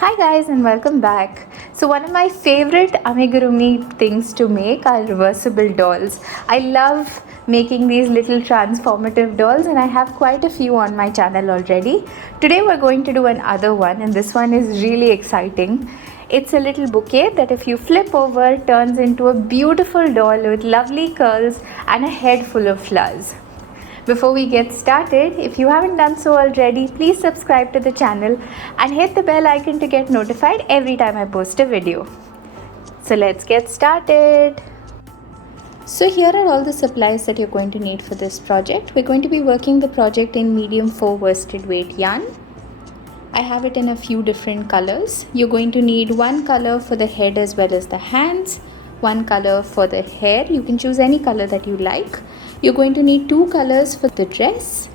Hi guys and welcome back. So one of my favorite amigurumi things to make are reversible dolls. I love making these little transformative dolls and I have quite a few on my channel already. Today we're going to do another one and this one is really exciting. It's a little bouquet that if you flip over turns into a beautiful doll with lovely curls and a head full of flowers. Before we get started, if you haven't done so already, please subscribe to the channel and hit the bell icon to get notified every time I post a video. So let's get started. So here are all the supplies that you're going to need for this project. We're going to be working the project in medium 4 worsted weight yarn. I have it in a few different colors. You're going to need one color for the head as well as the hands, one color for the hair. You can choose any color that you like. You're going to need 2 colors for the dress.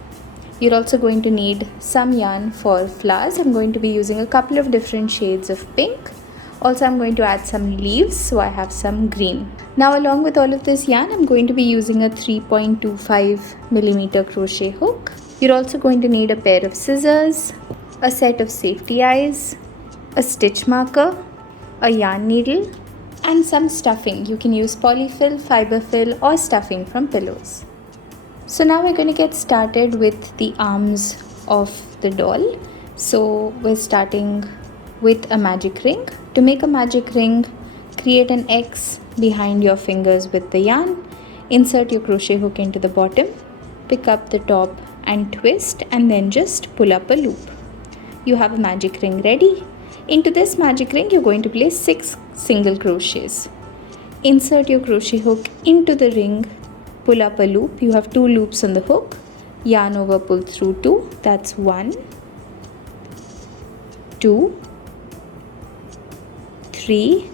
You're also going to need some yarn for flowers. I'm going to be using a couple of different shades of pink. Also, I'm going to add some leaves, so I have some green. Now, along with all of this yarn, I'm going to be using a 3.25mm crochet hook. You're also going to need a pair of scissors, a set of safety eyes, a stitch marker, a yarn needle, and some stuffing. You can use polyfill, fiberfill, or stuffing from pillows. So now we're going to get started with the arms of the doll. So we're starting with a magic ring. To make a magic ring, create an X behind your fingers with the yarn. Insert your crochet hook into the bottom, pick up the top and twist, and then just pull up a loop. You have a magic ring ready. Into this magic ring, you're going to place 6 single crochets. Insert your crochet hook into the ring, pull up a loop. You have 2 loops on the hook. Yarn over, pull through 2. That's 1, 2, 3,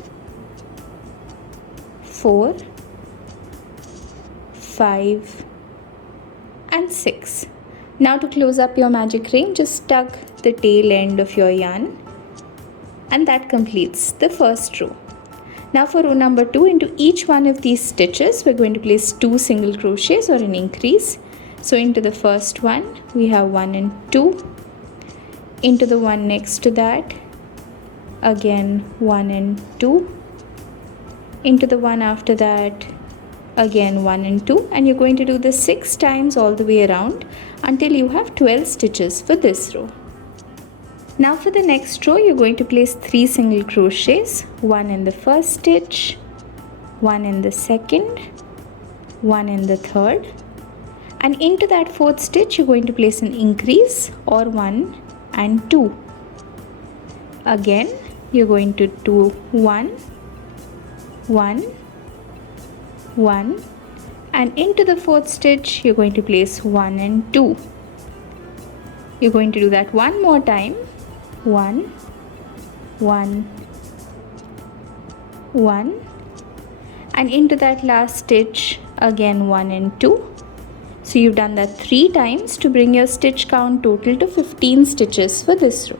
4, 5, and 6. Now to close up your magic ring, just tuck the tail end of your yarn, and that completes the first row. Now for row number 2, into each one of these stitches we're going to place 2 single crochets or an increase. So into the first one we have 1 and 2, into the one next to that again 1 and 2, into the one after that again 1 and 2, and you're going to do this 6 times all the way around until you have 12 stitches for this row. Now for the next row, you're going to place 3 single crochets, 1 in the first stitch, 1 in the second, 1 in the third, and into that 4th stitch you're going to place an increase or 1 and 2. Again you're going to do 1, 1, 1, and into the 4th stitch you're going to place 1 and 2. You're going to do that one more time. 1, 1, 1, and into that last stitch again 1 and 2. So you've done that 3 times to bring your stitch count total to 15 stitches for this row.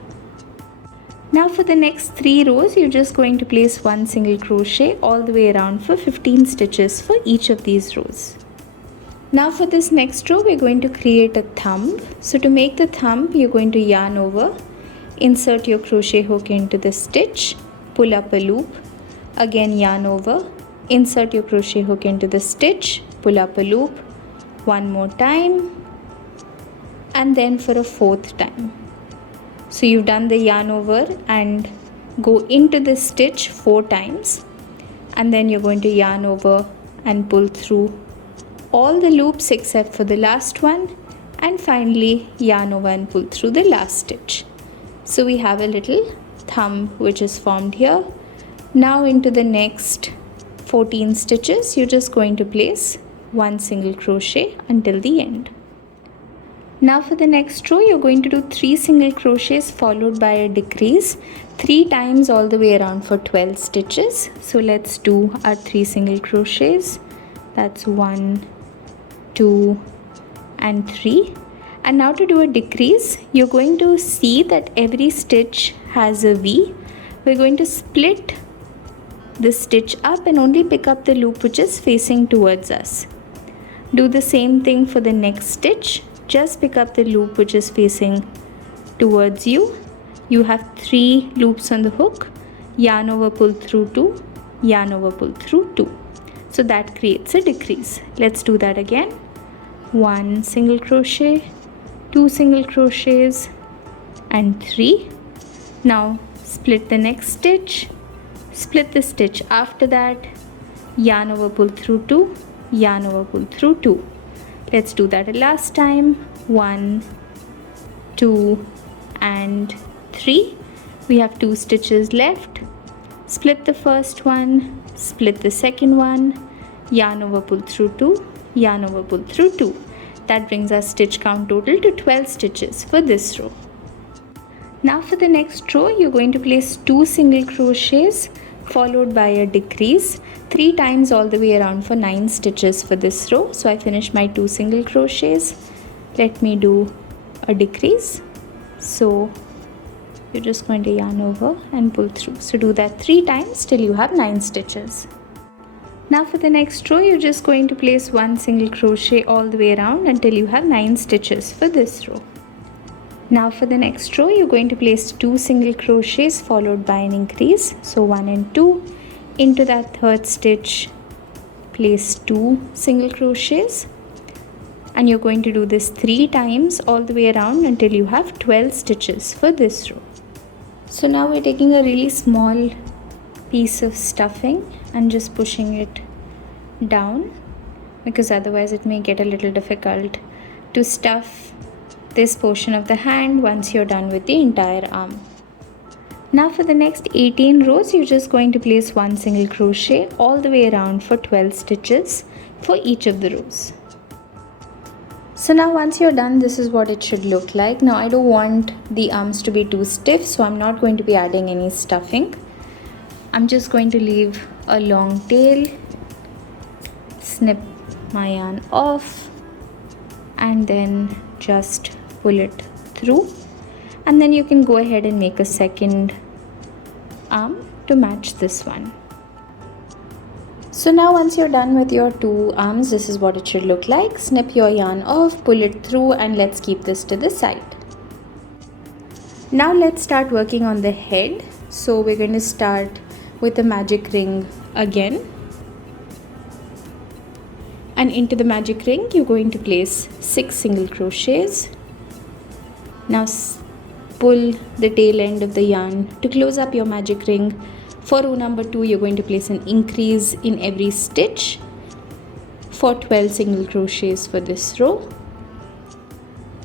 Now for the next 3 rows, you're just going to place 1 single crochet all the way around for 15 stitches for each of these rows. Now for this next row, we're going to create a thumb. So to make the thumb, you're going to yarn over, insert your crochet hook into the stitch, pull up a loop, again yarn over, insert your crochet hook into the stitch, pull up a loop, one more time, and then for a 4th time. So you've done the yarn over and go into the stitch 4 times, and then you're going to yarn over and pull through all the loops except for the last one, and finally yarn over and pull through the last stitch. So we have a little thumb which is formed here. Now into the next 14 stitches you're just going to place 1 single crochet until the end. Now for the next row, you're going to do 3 single crochets followed by a decrease 3 times all the way around for 12 stitches. So let's do our 3 single crochets. That's 1, 2, and 3. And now to do a decrease, you're going to see that every stitch has a V. We're going to split the stitch up and only pick up the loop which is facing towards us. Do the same thing for the next stitch. Just pick up the loop which is facing towards you you have 3 loops on the hook, yarn over, pull through 2, yarn over, pull through 2. So that creates a decrease. Let's do that again. 1 single crochet, 2 single crochets and 3. Now split the next stitch, split the stitch after that, yarn over, pull through 2, yarn over, pull through 2. Let's do that a last time. 1, 2 and 3. We have 2 stitches left. Split the first one, split the second one, yarn over, pull through 2, yarn over, pull through 2. That brings our stitch count total to 12 stitches for this row. Now for the next row, you're going to place 2 single crochets followed by a decrease 3 times all the way around for 9 stitches for this row. So I finished my 2 single crochets. Let me do a decrease. So you're just going to yarn over and pull through. So do that 3 times till you have 9 stitches. Now for the next row, you're just going to place 1 single crochet all the way around until you have 9 stitches for this row. Now for the next row, you're going to place 2 single crochets followed by an increase. So 1 and 2. Into that third stitch, place 2 single crochets. And you're going to do this 3 times all the way around until you have 12 stitches for this row. So now we're taking a really small piece of stuffing and just pushing it down, because otherwise it may get a little difficult to stuff this portion of the hand once you're done with the entire arm. Now for the next 18 rows, you're just going to place 1 single crochet all the way around for 12 stitches for each of the rows. So now once you're done, this is what it should look like. Now I don't want the arms to be too stiff, so I'm not going to be adding any stuffing. I'm just going to leave a long tail, snip my yarn off and then just pull it through, and then you can go ahead and make a second arm to match this one. So now once you're done with your 2 arms, this is what it should look like. Snip your yarn off, pull it through, and let's keep this to the side. Now let's start working on the head. So we're going to start with the magic ring again, and into the magic ring you're going to place 6 single crochets. Now pull the tail end of the yarn to close up your magic ring. For row number 2, you're going to place an increase in every stitch for 12 single crochets for this row.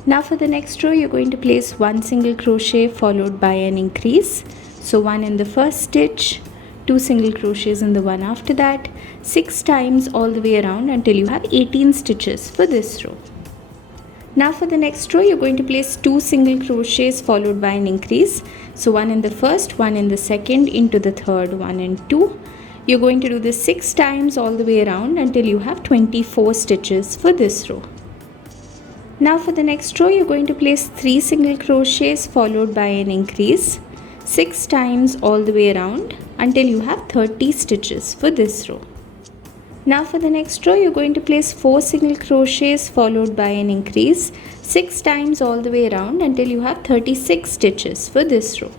Now for the next row, you're going to place 1 single crochet followed by an increase. So 1 in the first stitch, 2 single crochets in the one after that, 6 times all the way around until you have 18 stitches for this row. Now for the next row, you're going to place 2 single crochets followed by an increase. So 1 in the first, 1 in the second, into the third, 1 and 2. You're going to do this 6 times all the way around until you have 24 stitches for this row. Now for the next row, you're going to place 3 single crochets followed by an increase 6 times all the way around until you have 30 stitches for this row. Now for the next row, you're going to place 4 single crochets followed by an increase 6 times all the way around until you have 36 stitches for this row.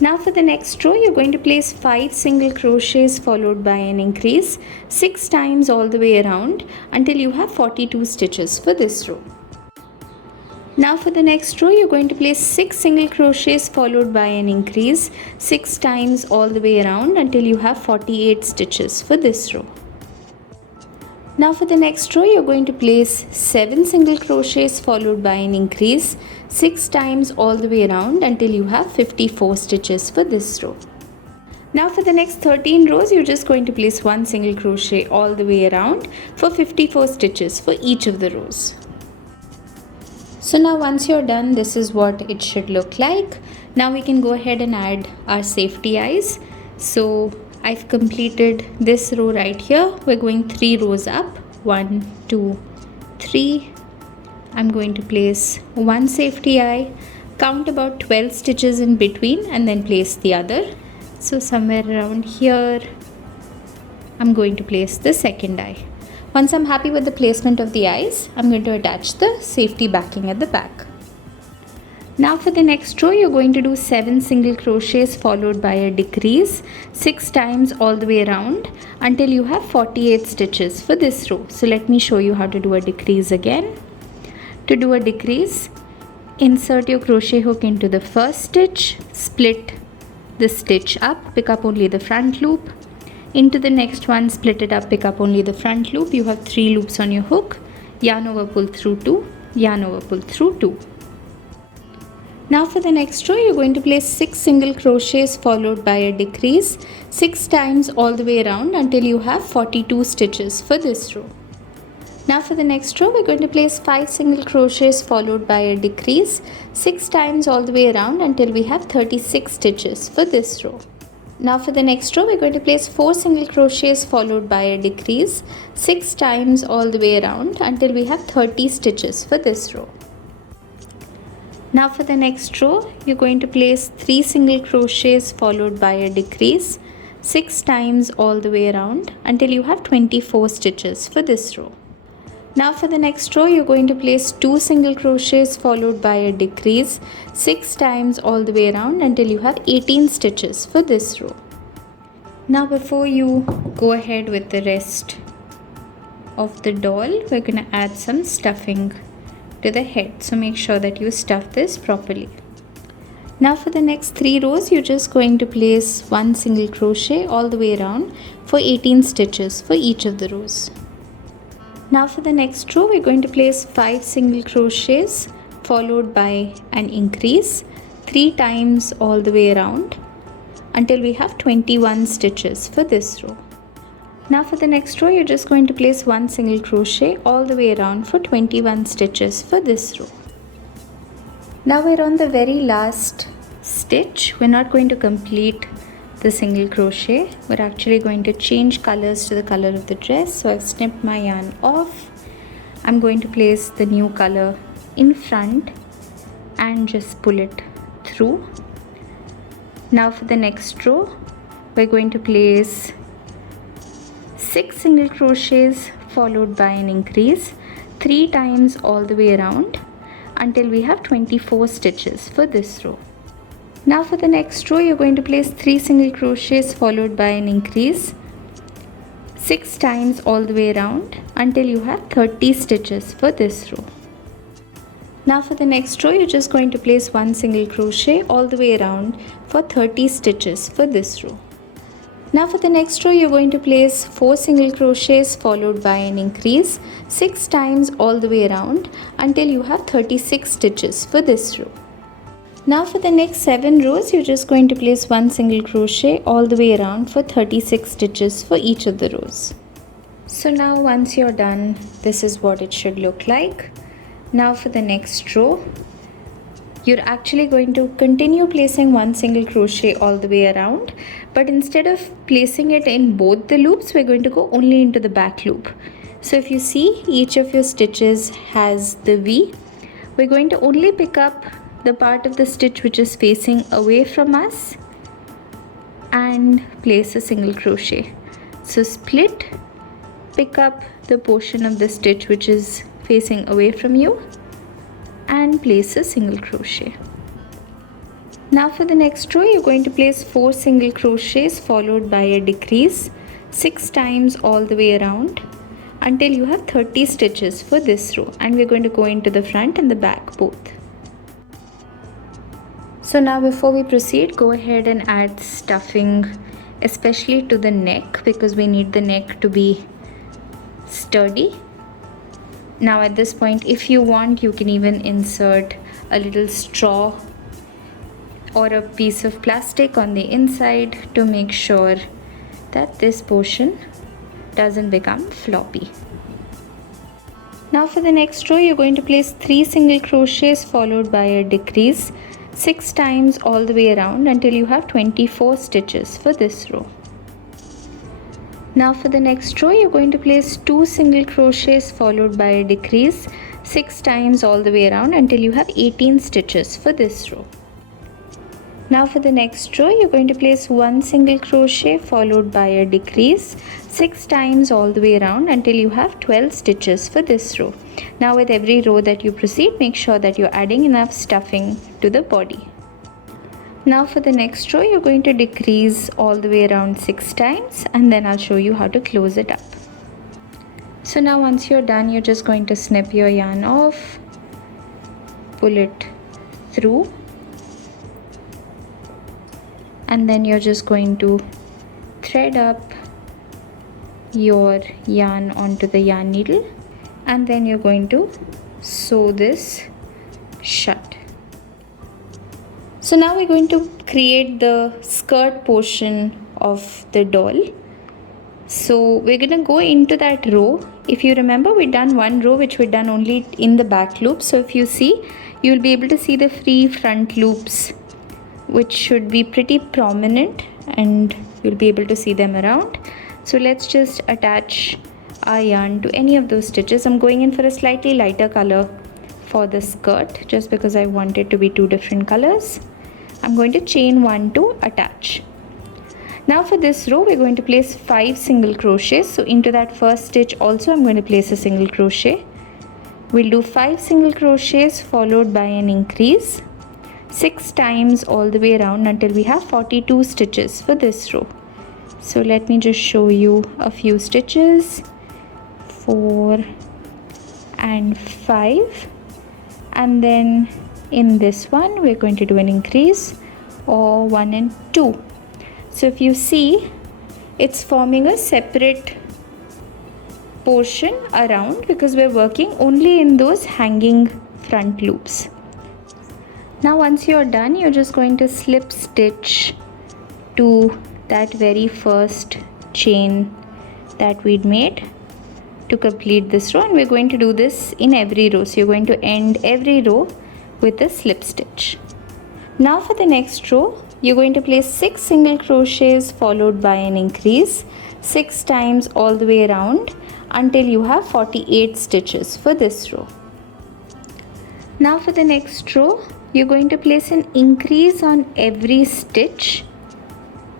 Now for the next row, you're going to place 5 single crochets followed by an increase 6 times all the way around until you have 42 stitches for this row. Now for the next row, you're going to place 6 single crochets followed by an increase 6 times all the way around until you have 48 stitches for this row. Now for the next row, you're going to place 7 single crochets followed by an increase 6 times all the way around until you have 54 stitches for this row. Now for the next 13 rows, you're just going to place 1 single crochet all the way around for 54 stitches for each of the rows. So now once you're done, this is what it should look like. Now we can go ahead and add our safety eyes. So I've completed this row right here. We're going 3 rows up. 1, 2, 3. I'm going to place 1 safety eye, count about 12 stitches in between, and then place the other. So somewhere around here, I'm going to place the second eye. Once I'm happy with the placement of the eyes, I'm going to attach the safety backing at the back. Now for the next row, you're going to do 7 single crochets followed by a decrease 6 times all the way around until you have 48 stitches for this row. So let me show you how to do a decrease again. To do a decrease, insert your crochet hook into the first stitch, split the stitch up, pick up only the front loop. Into the next one, split it up, pick up only the front loop. You have 3 loops on your hook. Yarn over, pull through 2, yarn over, pull through 2. Now for the next row, you're going to place 6 single crochets followed by a decrease 6 times all the way around until you have 42 stitches for this row. Now for the next row, we're going to place 5 single crochets followed by a decrease 6 times all the way around until we have 36 stitches for this row. Now for the next row, we're going to place 4 single crochets followed by a decrease 6 times all the way around until we have 30 stitches for this row. Now for the next row, you're going to place 3 single crochets followed by a decrease 6 times all the way around until you have 24 stitches for this row. Now for the next row, you're going to place 2 single crochets followed by a decrease 6 times all the way around until you have 18 stitches for this row. Now before you go ahead with the rest of the doll, we're going to add some stuffing to the head, so make sure that you stuff this properly. Now for the next 3 rows, you're just going to place 1 single crochet all the way around for 18 stitches for each of the rows. Now for the next row, we're going to place 5 single crochets followed by an increase 3 times all the way around until we have 21 stitches for this row. Now for the next row, you're just going to place 1 single crochet all the way around for 21 stitches for this row. Now we're on the very last stitch. We're not going to complete the single crochet. We're actually going to change colors to the color of the dress. So I've snipped my yarn off. I'm going to place the new color in front and just pull it through. Now for the next row, we're going to place 6 single crochets followed by an increase 3 times all the way around until we have 24 stitches for this row. Now for the next row, you're going to place 3 single crochets followed by an increase 6 times all the way around until you have 30 stitches for this row. Now for the next row, you're just going to place 1 single crochet all the way around for 30 stitches for this row. Now for the next row, you're going to place 4 single crochets followed by an increase 6 times all the way around until you have 36 stitches for this row. Now for the next 7 rows, you're just going to place 1 single crochet all the way around for 36 stitches for each of the rows. So now once you're done, this is what it should look like. Now for the next row, you're actually going to continue placing 1 single crochet all the way around, but instead of placing it in both the loops, we're going to go only into the back loop. So if you see, each of your stitches has the V. We're going to only pick up the part of the stitch which is facing away from us and place a single crochet. So split, pick up the portion of the stitch which is facing away from you and place a single crochet. Now for the next row, you're going to place 4 single crochets followed by a decrease 6 times all the way around until you have 30 stitches for this row, and we're going to go into the front and the back both. So now before we proceed, go ahead and add stuffing, especially to the neck, because we need the neck to be sturdy. Now at this point, if you want, you can even insert a little straw or a piece of plastic on the inside to make sure that this portion doesn't become floppy. Now for the next row, you're going to place 3 single crochets followed by a decrease 6 times all the way around until you have 24 stitches for this row. Now for the next row, you're going to place 2 single crochets followed by a decrease 6 times all the way around until you have 18 stitches for this row. Now for the next row, you're going to place one single crochet followed by a decrease 6 times all the way around until you have 12 stitches for this row. Now with every row that you proceed, make sure that you're adding enough stuffing to the body. Now for the next row, you're going to decrease all the way around 6 times, and then I'll show you how to close it up. So now once you're done, you're just going to snip your yarn off, pull it through, and then you're just going to thread up your yarn onto the yarn needle, and then you're going to sew this shut. So now we're going to create the skirt portion of the doll. So we're going to go into that row. If you remember, we done one row which we done only in the back loop. So if you see, you'll be able to see the free front loops, which should be pretty prominent, and you'll be able to see them around. So let's just attach our yarn to any of those stitches. I'm going in for a slightly lighter color for the skirt just because I want it to be 2 different colors. I'm going to chain 1 to attach. Now for this row, we're going to place 5 single crochets. So into that first stitch also I'm going to place a single crochet. We'll do 5 single crochets followed by an increase 6 times all the way around until we have 42 stitches for this row. So let me just show you a few stitches. 4 and 5, and then in this one we're going to do an increase, or 1 and 2. So if you see, it's forming a separate portion around because we're working only in those hanging front loops. Now once you're done, you're just going to slip stitch to that very first chain that we'd made to complete this row, and we're going to do this in every row. So you're going to end every row with a slip stitch. Now for the next row, you're going to place 6 single crochets followed by an increase 6 times all the way around until you have 48 stitches for this row. Now for the next row, you're going to place an increase on every stitch.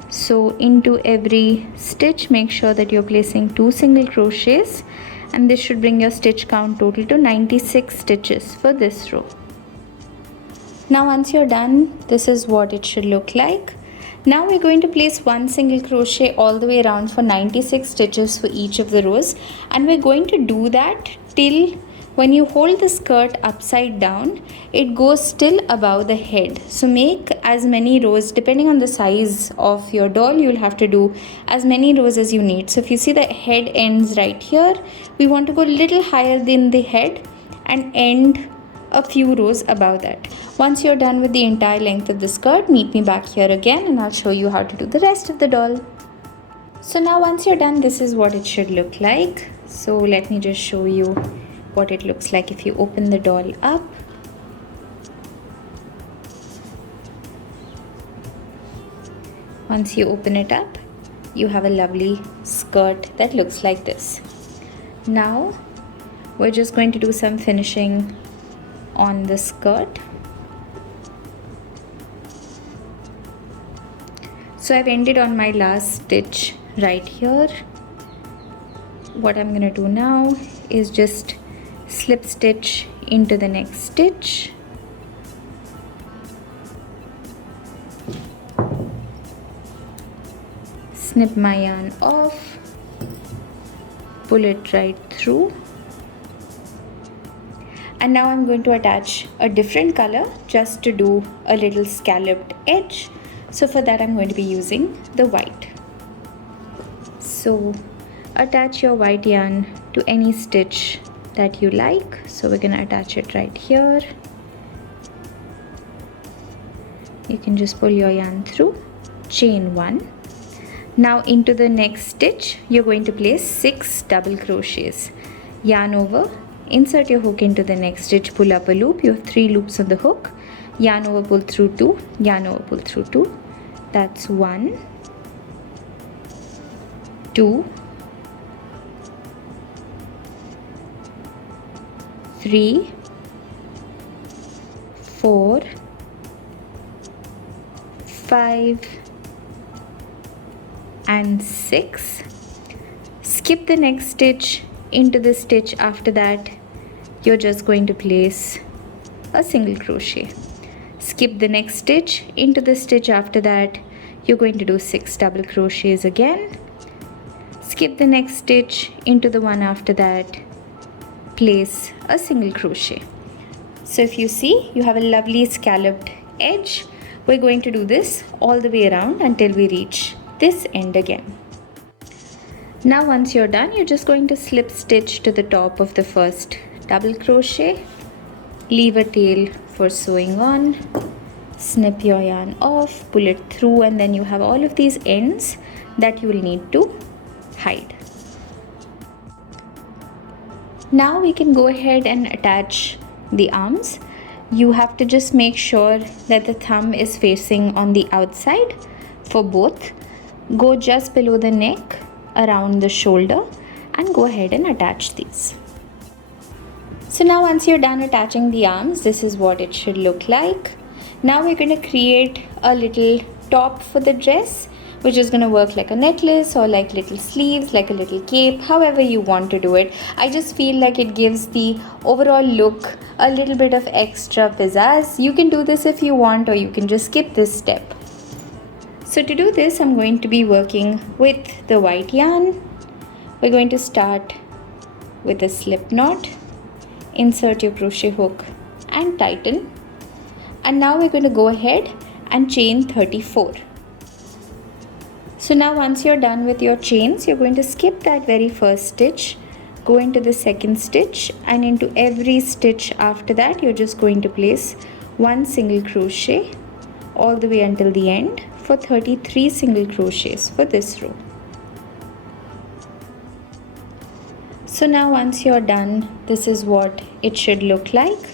So into every stitch, make sure that you're placing 2 single crochets, and this should bring your stitch count total to 96 stitches for this row. Now once you're done, this is what it should look like. Now we're going to place 1 single crochet all the way around for 96 stitches for each of the rows, and we're going to do that till when you hold the skirt upside down, it goes still above the head. So make as many rows, depending on the size of your doll, you'll have to do as many rows as you need. So if you see the head ends right here, we want to go a little higher than the head and end a few rows above that. Once you're done with the entire length of the skirt, meet me back here again and I'll show you how to do the rest of the doll. So now once you're done, this is what it should look like. So let me just show you what it looks like if you open the doll up. Once you open it up, you have a lovely skirt that looks like this. Now we're just going to do some finishing on the skirt. So I've ended on my last stitch right here. What I'm going to do now is just slip stitch into the next stitch, snip my yarn off, pull it right through, and now I'm going to attach a different color just to do a little scalloped edge. So for that I'm going to be using the white. So attach your white yarn to any stitch that you like. So we're going to attach it right here. You can just pull your yarn through, chain 1. Now into the next stitch you're going to place 6 double crochets. Yarn over, insert your hook into the next stitch, pull up a loop. You have 3 loops on the hook. Yarn over, pull through 2, yarn over, pull through 2. That's 1, 2, 3, 4, 5 and 6. Skip the next stitch. Into the stitch after that you're just going to place a single crochet. Skip the next stitch. Into the stitch after that you're going to do 6 double crochets again. Skip the next stitch. Into the one after that place a single crochet. So if you see, you have a lovely scalloped edge. We're going to do this all the way around until we reach this end again. Now once you're done, you're just going to slip stitch to the top of the first double crochet, leave a tail for sewing on, snip your yarn off, pull it through, and then you have all of these ends that you will need to hide. Now we can go ahead and attach the arms. You have to just make sure that the thumb is facing on the outside for both. Go just below the neck, around the shoulder, and go ahead and attach these. So now once you're done attaching the arms, this is what it should look like. Now we're going to create a little top for the dress, which is going to work like a necklace or like little sleeves, like a little cape, however you want to do it. I just feel like it gives the overall look a little bit of extra pizzazz. You can do this if you want, or you can just skip this step. So to do this, I'm going to be working with the white yarn. We're going to start with a slip knot, insert your crochet hook and tighten. And now we're going to go ahead and chain 34. So now once you're done with your chains, you're going to skip that very first stitch, go into the second stitch, and into every stitch after that you're just going to place one single crochet all the way until the end for 33 single crochets for this row. So now once you're done, this is what it should look like.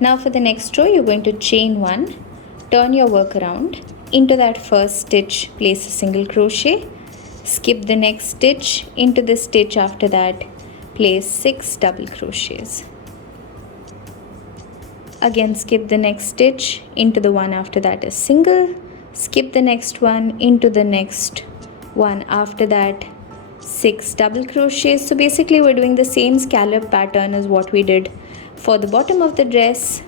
Now for the next row, you're going to chain one, turn your work around. Into that first stitch, place a single crochet, skip the next stitch. Into the stitch after that, place 6 double crochets. Again, skip the next stitch. Into the one after that is single, skip the next one. Into the next one after that, 6 double crochets. So basically we're doing the same scallop pattern as what we did for the bottom of the dress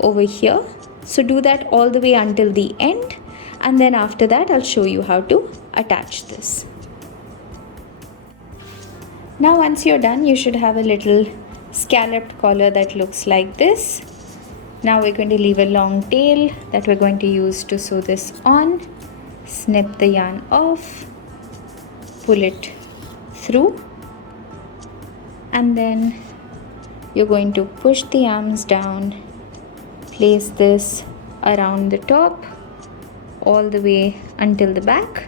over here. So do that all the way until the end, and then after that I'll show you how to attach this. Now once you're done, you should have a little scalloped collar that looks like this. Now we're going to leave a long tail that we're going to use to sew this on. Snip the yarn off, pull it through, and then you're going to push the arms down, place this around the top all the way until the back,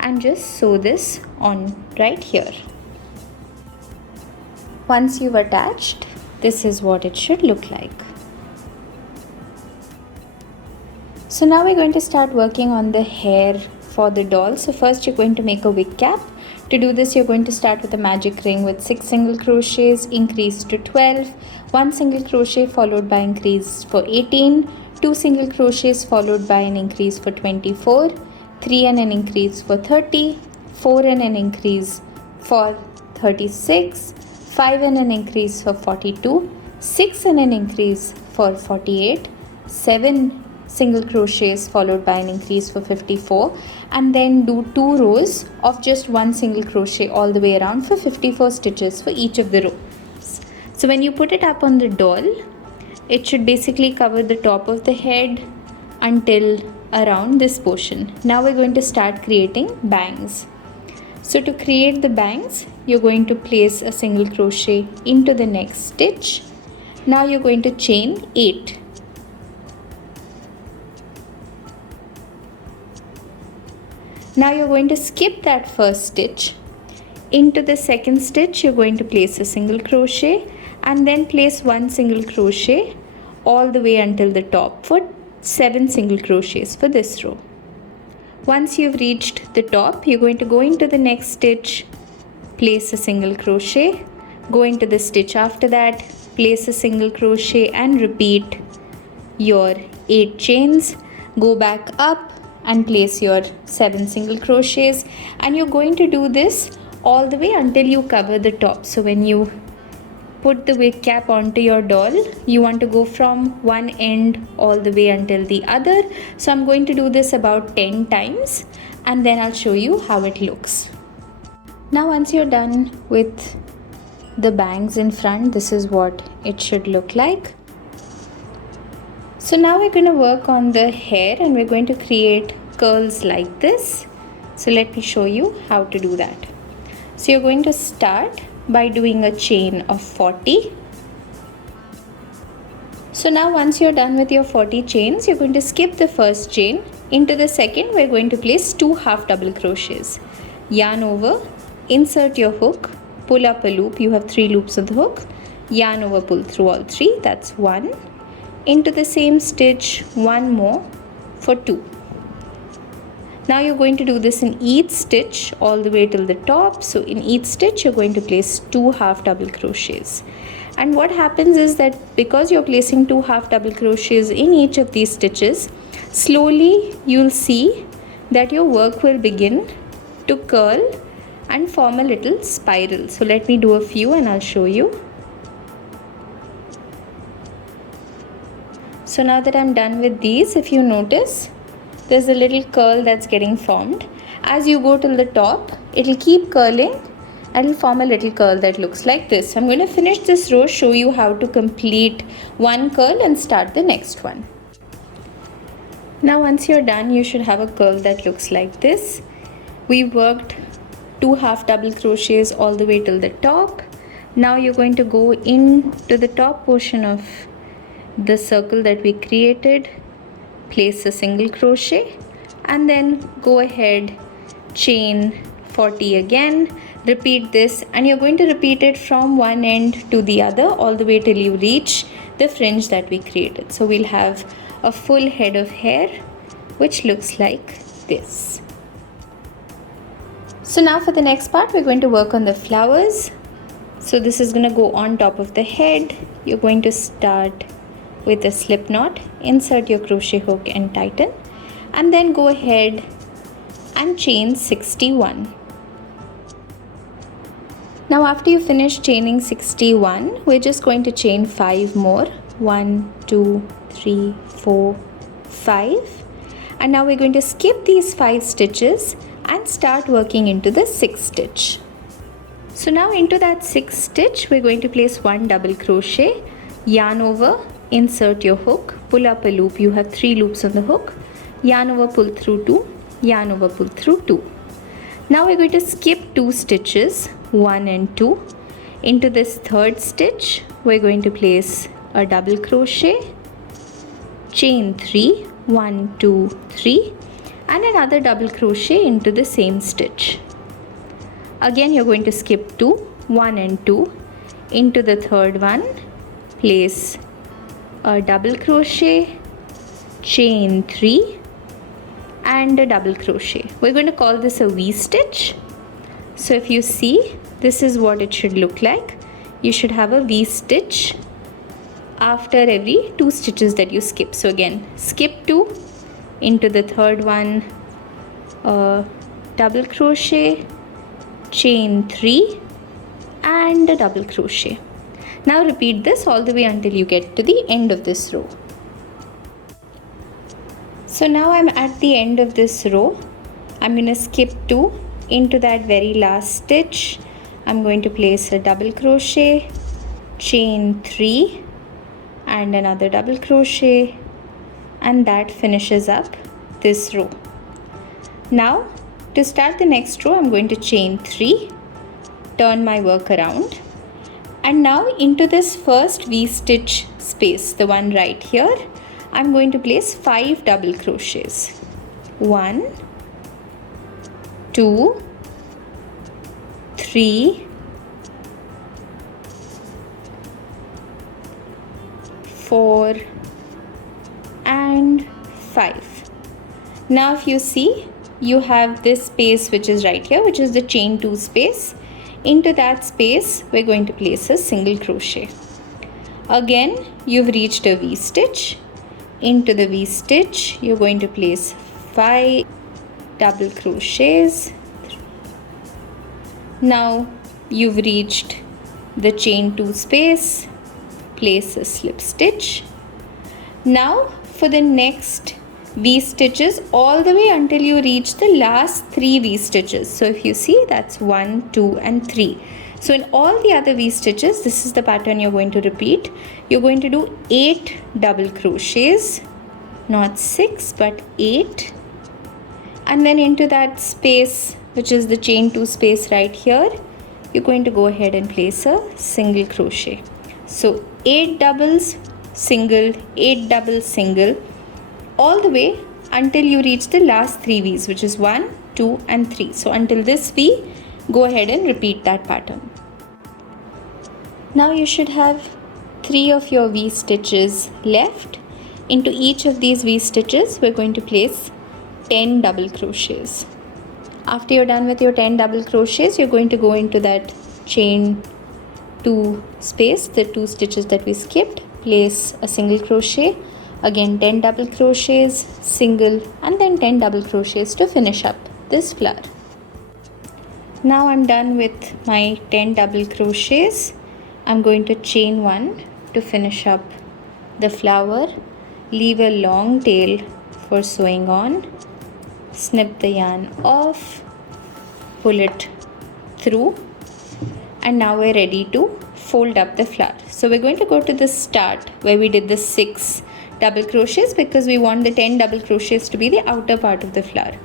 and just sew this on right here. Once you've attached, this is what it should look like. So now we're going to start working on the hair for the doll. So first you're going to make a wig cap. To do this, you're going to start with a magic ring with 6 single crochets, increase to 12, 1 single crochet followed by increase for 18, 2 single crochets followed by an increase for 24, 3 and an increase for 30, 4 and an increase for 36, 5 and an increase for 42, 6 and an increase for 48, 7 single crochets followed by an increase for 54, and then do 2 rows of just 1 single crochet all the way around for 54 stitches for each of the rows. So when you put it up on the doll, it should basically cover the top of the head until around this portion. Now we're going to start creating bangs. So to create the bangs, you're going to place a single crochet into the next stitch. Now you're going to chain 8. Now you're going to skip that first stitch. Into the second stitch, you're going to place a single crochet and then place 1 single crochet all the way until the top for 7 single crochets for this row. Once you've reached the top, you're going to go into the next stitch, place a single crochet, go into the stitch after that, place a single crochet and repeat your 8 chains. Go back up, and place your 7 single crochets, and you're going to do this all the way until you cover the top. So when you put the wig cap onto your doll, you want to go from one end all the way until the other. So I'm going to do this about 10 times and then I'll show you how it looks. Now once you're done with the bangs in front, this is what it should look like. So now we're going to work on the hair and we're going to create curls like this. So let me show you how to do that. So you're going to start by doing a chain of 40. So now once you're done with your 40 chains, you're going to skip the first chain. Into the second, we're going to place 2 half double crochets. Yarn over, insert your hook, pull up a loop. You have 3 loops of the hook. Yarn over, pull through all 3. That's 1. Into the same stitch, 1 more for 2. Now you're going to do this in each stitch all the way till the top. So in each stitch, you're going to place 2 half double crochets. And what happens is that because you're placing 2 half double crochets in each of these stitches, slowly you'll see that your work will begin to curl and form a little spiral. So let me do a few and I'll show you. So now that I'm done with these, if you notice, there's a little curl that's getting formed. As you go till the top, it'll keep curling and it'll form a little curl that looks like this. So I'm going to finish this row, show you how to complete one curl and start the next one. Now once you're done, you should have a curl that looks like this. We worked 2 half double crochets all the way till the top. Now you're going to go into the top portion of the circle that we created, place a single crochet and then go ahead, chain 40 again, repeat this, and you're going to repeat it from one end to the other all the way till you reach the fringe that we created. So we'll have a full head of hair which looks like this. So now for the next part, we're going to work on the flowers. So this is going to go on top of the head. You're going to start with a slip knot, insert your crochet hook and tighten, and then go ahead and chain 61. Now after you finish chaining 61, we're just going to chain 5 more. 1, 2, 3, 4, 5. And now we're going to skip these 5 stitches and start working into the 6th stitch. So now into that 6th stitch, we're going to place 1 double crochet, yarn over, insert your hook, pull up a loop. You have 3 loops on the hook. Yarn over, pull through 2, yarn over, pull through 2. Now we're going to skip 2 stitches, 1 and 2. Into this 3rd stitch, we're going to place a double crochet, chain 3, 1, 2, 3, and another double crochet into the same stitch. Again, you're going to skip 2, 1 and 2. Into the 3rd one, place a double crochet, chain 3 and a double crochet. We're going to call this a V stitch. So if you see, this is what it should look like. You should have a V stitch after every 2 stitches that you skip. So again, skip 2, into the 3rd one, double crochet, chain 3 and a double crochet. Now repeat this all the way until you get to the end of this row. So now I'm at the end of this row. I'm going to skip 2. Into that very last stitch, I'm going to place a double crochet, chain 3 and another double crochet, and that finishes up this row. Now to start the next row, I'm going to chain 3, turn my work around, and now into this first V stitch space, the one right here, I'm going to place 5 double crochets. 1, 2, 3, 4 and 5. Now if you see, you have this space which is right here, which is the chain 2 space. Into that space, we're going to place a single crochet. Again, you've reached a V stitch. Into the V stitch, you're going to place 5 double crochets. Now you've reached the chain 2 space, place a slip stitch. Now for the next V stitches all the way until you reach the last 3 V stitches. So if you see, that's 1, 2 and 3. So in all the other V stitches, this is the pattern you're going to repeat. You're going to do 8 double crochets, not 6 but 8. And then into that space, which is the chain 2 space right here, you're going to go ahead and place a single crochet. So 8 doubles, single, 8 doubles, single, all the way until you reach the last 3 V's, which is 1, 2 and 3. So until this V, go ahead and repeat that pattern. Now you should have 3 of your V stitches left. Into each of these V stitches, we're going to place 10 double crochets. After you're done with your 10 double crochets, you're going to go into that chain 2 space, the 2 stitches that we skipped, place a single crochet, again 10 double crochets, single, and then 10 double crochets to finish up this flower. Now I'm done with my 10 double crochets. I'm going to chain 1 to finish up the flower, leave a long tail for sewing on, snip the yarn off, pull it through, and now we're ready to fold up the flower. So we're going to go to the start where we did the 6 double crochets because we want the 10 double crochets to be the outer part of the flower.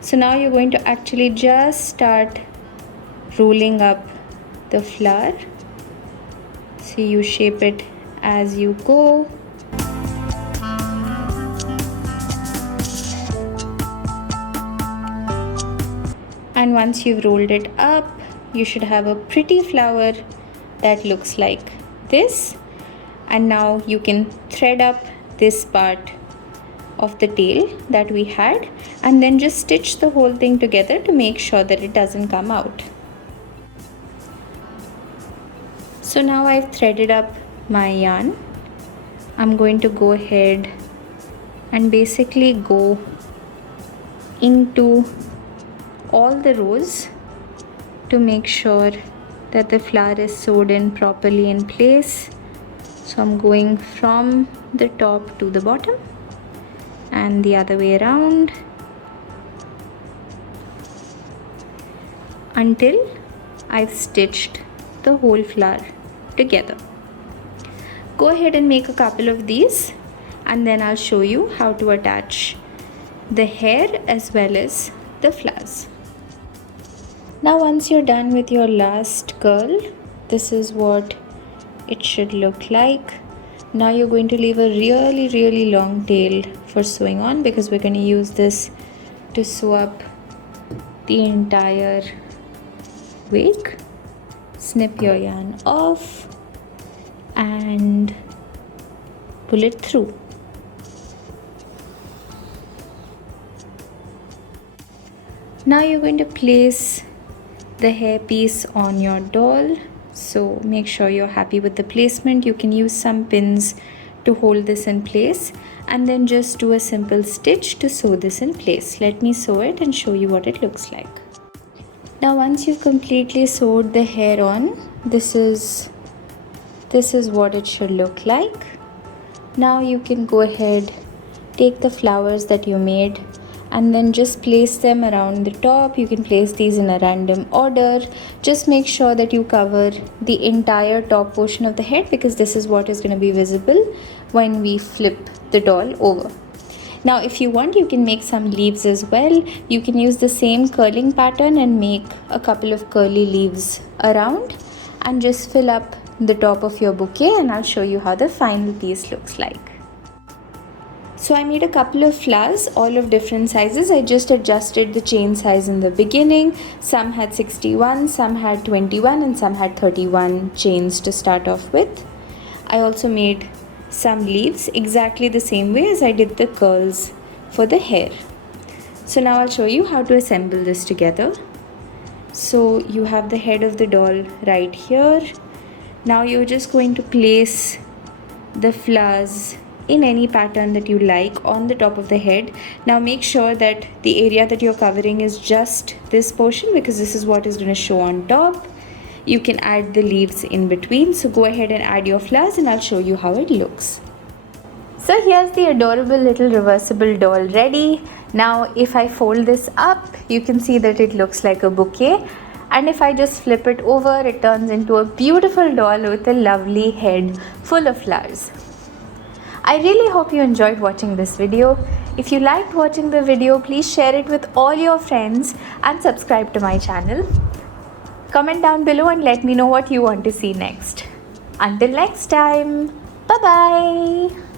So now you're going to actually just start rolling up the flower. So you shape it as you go. And once you've rolled it up, you should have a pretty flower that looks like this. And now you can thread up this part of the tail that we had and then just stitch the whole thing together to make sure that it doesn't come out. So now I've threaded up my yarn. I'm going to go ahead and basically go into all the rows to make sure that the flower is sewed in properly in place. So I'm going from the top to the bottom and the other way around until I've stitched the whole flower together. Go ahead and make a couple of these and then I'll show you how to attach the hair as well as the flowers. Now once you're done with your last curl, this is what it should look like. Now you're going to leave a really long tail for sewing on because we're going to use this to sew up the entire wake. Snip your yarn off and pull it through. Now you're going to place the hair piece on your doll. So make sure you're happy with the placement. You can use some pins to hold this in place and then just do a simple stitch to sew this in place. Let me sew it and show you what it looks like. Now once you've completely sewed the hair on, this is what it should look like. Now you can go ahead, take the flowers that you made and then just place them around the top. You can place these in a random order. Just make sure that you cover the entire top portion of the head because this is what is going to be visible when we flip the doll over. Now if you want, you can make some leaves as well. You can use the same curling pattern and make a couple of curly leaves around and just fill up the top of your bouquet, and I'll show you how the final piece looks like. So I made a couple of flowers, all of different sizes. I just adjusted the chain size in the beginning. Some had 61, some had 21 and some had 31 chains to start off with. I also made some leaves exactly the same way as I did the curls for the hair. So now I'll show you how to assemble this together. So you have the head of the doll right here. Now you're just going to place the flowers in any pattern that you like on the top of the head. Now make sure that the area that you're covering is just this portion, because this is what is going to show on top. You can add the leaves in between, so go ahead and add your flowers and I'll show you how it looks. So here's the adorable little reversible doll ready. Now if I fold this up, you can see that it looks like a bouquet, and if I just flip it over, it turns into a beautiful doll with a lovely head full of flowers. I really hope you enjoyed watching this video. If you liked watching the video, please share it with all your friends and subscribe to my channel. Comment down below and let me know what you want to see next. Until next time, bye bye.